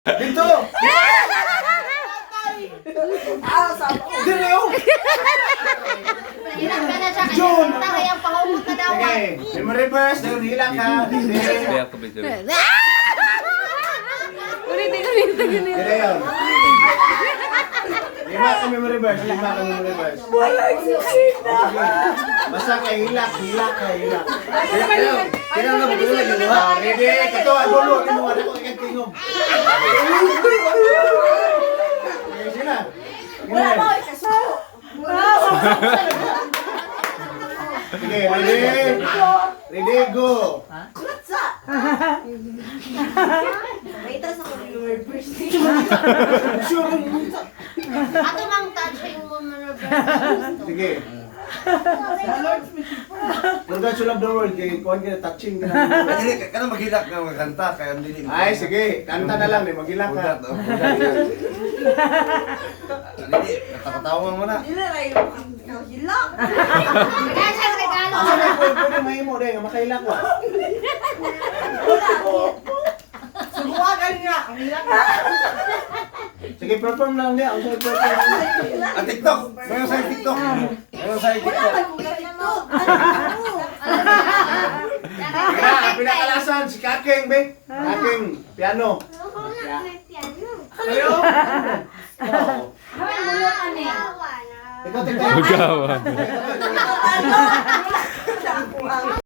Dito! Dire oh! Hirap ka na siya kasi John! tayo ang pahumot na daw. Sige, may reverse, doon hilang ka. Dire. Dire yun. Lima kami may reverse, lima kami may reverse. Basta ka hilak, hilak ka, hilak. Kailangan na magulog yun, ha? Ready? Ito, adulo, kinuha na ko ikan tingog. Sige na. Wala ba? Kaso. Sige, ready? Ready, go! Waitress ako ni Lord first. Sure. Ato mang touching mo na reverse. Sige. Purga to love the world, kay kuhan ka na touching ka na. Dili, ka na maghilak na magkanta, kaya dili. Ay, sige. Kanta na lang, magilak ka. Budat, oh. Dili, natakatawang mo na. Kaya siya regalo. Asa na pwede mahimo dahil nga makailak ko. Subukan niya. Ang hilak na. Sige, perform lang niya. Ang sa'yo perform. Ang TikTok! Mayroon sa'yo TikTok! Mayroon sa'yo TikTok! Sige na, ang pinakalasan, si Kaking, be. Kaking, piano. Kayo? Ikaw, tignan. Magawa.